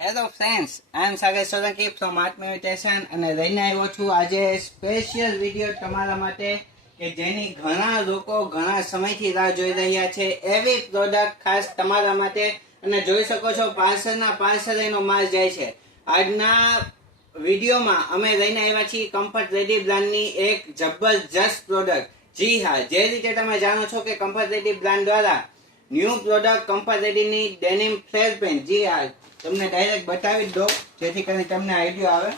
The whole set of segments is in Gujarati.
Hello friends, I am Sagar Solanki from art meditation અને લઈને આવ્યો છું આજે સ્પેશિયલ વિડીયો તમારા માટે કે જેની ઘણા લોકો ઘણા સમયથી રાહ જોઈ રહ્યા છે એવી પ્રોડક્ટ ખાસ તમારા માટે. અને જોઈ શકો છો પાર્સલના પાર્સલ એનો માલ જાય છે. આજના વિડીયોમાં અમે લઈને આવ્યા છીએ કમ્ફર્ટ રેડી બ્રાન્ડની એક જબરજસ્ત પ્રોડક્ટ. જી હા, જે રીતે તમે જાણો છો કે કમ્ફર્ટ રેડી બ્રાન્ડ દ્વારા ન્યૂ પ્રોડક્ટ કમ્ફર્ટ રેડીની ડેનિમ ફ્લેર પેન્ટ. જી હા, તમને ડાયરેક્ટ બતાવી દો જેથી કરીને તમને આઈડિયા આવે.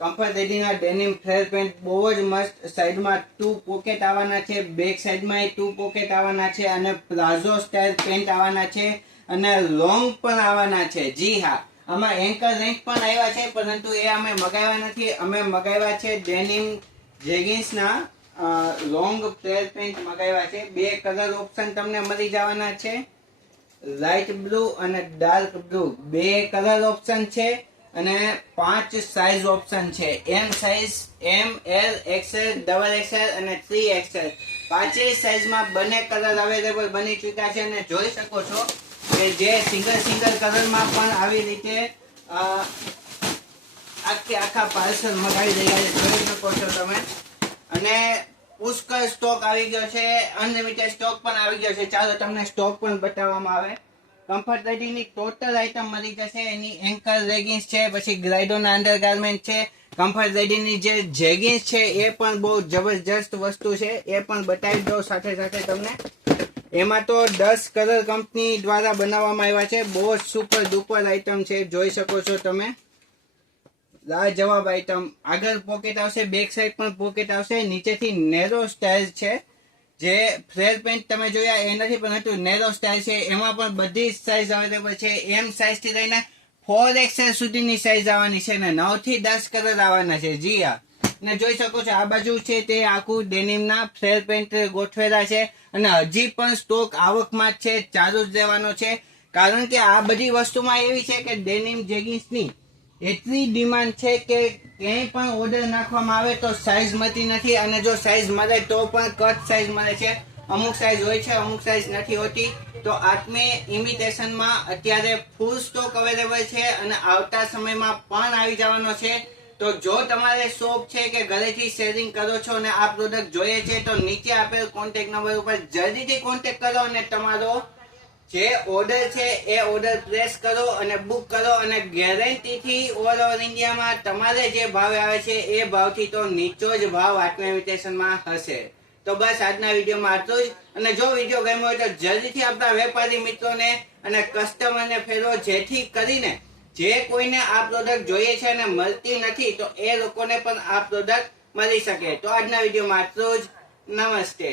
કમ્ફર્ટ રેડીના ડેનિમ ફ્લેર પેન્ટ બહુ જ મસ્ત. સાઈડમાં 2 પોકેટ આવવાના છે, બેક સાઈડમાં 2 પોકેટ આવવાના છે અને પ્લાઝો સ્ટાઇલ પેન્ટ આવવાના છે અને લોંગ પણ આવવાના છે. જી હા, આમાં એન્કલ લેન્થ પણ આવ્યા છે, પરંતુ એ અમે મગાવ્યા નથી. અમે મગાવ્યા છે ડેનિમ જેગિન્સના લોંગ ફ્લેર પેન્ટ મગાવ્યા છે. 2 કલર ઓપ્શન તમને મળી જવાના છે, લાઇટ બ્લુ અને ડાર્ક બ્લુ. 2 કલર ઓપ્શન છે અને 5 સાઇઝ ઓપ્શન છે. એમ સાઇઝ, એમ, એલ, એક્સએલ, ડબલ એક્સએલ અને 3XL. 5 સાઇઝમાં બંને કલર અવેલેબલ બની ચૂક્યા છે અને જોઈ શકો છો કે જે સિંગલ કલરમાં પણ આવી રીતે આખા પાર્સલ મગાવી રહ્યા છે. જોઈ શકો છો તમે. અને પુષ્કળ સ્ટોક આવી ગયો છે, અનલિમિટેડ સ્ટોક પણ આવી ગયો છે. ચાલો તમને સ્ટોક પણ બતાવવામાં આવે. કમ્ફર્ટ રેડીની ટોટલ આઈટમ મળી જશે. એની એન્કલ લેગિન્સ છે, પછી ગ્લાઇડોના અંડરગાર્મેન્ટ છે. કમ્ફર્ટ રેડીની જે જેગિન્સ છે એ પણ બહુ જબરજસ્ત વસ્તુ છે, એ પણ બતાવી દો સાથે સાથે તમને. એમાં તો 10 કલર કંપની દ્વારા બનાવવામાં આવ્યા છે. બહુ જ સુપર ડુપર આઈટમ છે, જોઈ શકો છો તમે. લાજવાબ આઈટમ. આગળ પોકેટ આવશે, બેક સાઈડ પણ પોકેટ આવશે. નીચેથી નેરો સ્ટાઇલ છે. જે ફ્લેર પેન્ટ તમે જોયા એ નથી, પરંતુ નેરો સ્ટાઇલ છે. એમાં પણ બધી સાઈઝ અવેલેબલ છે. એમ સાઈઝ થી લઈને 4XL સુધીની સાઈઝ આવવાની છે અને 9 થી 10 કલર આવવાના છે. જી હા, અને જોઈ શકો છો આ બાજુ છે તે આખું ડેનિમના ફ્લેર પેન્ટ ગોઠવેલા છે અને હજી પણ સ્ટોક આવકમાં જ છે, ચાલુ જ રહેવાનો છે. કારણ કે આ બધી વસ્તુમાં એવી છે કે ડેનિમ જેગિન્સની એટલી ડિમાન્ડ છે કે ક્યાંય પણ ઓર્ડર નાખવામાં આવે તો સાઈઝ મળતી નથી, અને જો સાઈઝ મળે તો પણ કટ સાઈઝ મળે છે. અમુક સાઈઝ હોય છે, અમુક સાઈઝ નથી હોતી. તો આત્મી ઇમિટેશનમાં અત્યારે ફૂલ સ્ટોક અવેલેબલ છે અને આવતા સમયમાં પણ આવી જવાનો છે. તો જો તમારે શોપ છે કે ઘરેથી શેરિંગ કરો છો અને આ પ્રોડક્ટ જોઈએ છે તો નીચે આપેલ કોન્ટેક્ટ નંબર ઉપર જલ્દીથી કોન્ટેક્ટ કરો અને તમારો જે ઓર્ડર છે એ ઓર્ડર પ્લેસ કરો અને બુક કરો. અને ગેરંટીથી ઓલ ઓવર ઇન્ડિયામાં તમારે જે ભાવે આવે છે એ ભાવથી તો નીચો જ ભાવ આત્મા ઇન્વિટેશનમાં હશે. તો બસ આજના વિડીયોમાં આટલું જ. અને જો વિડીયો ગમ્યો હોય તો જલ્દીથી આપણા વેપારી મિત્રોને અને કસ્ટમરને ફેરવો, જેથી કરીને જે કોઈને આ પ્રોડક્ટ જોઈએ છે અને મળતી નથી તો એ લોકોને પણ આ પ્રોડક્ટ મળી શકે. તો આજના વિડીયોમાં આટલું જ. નમસ્તે.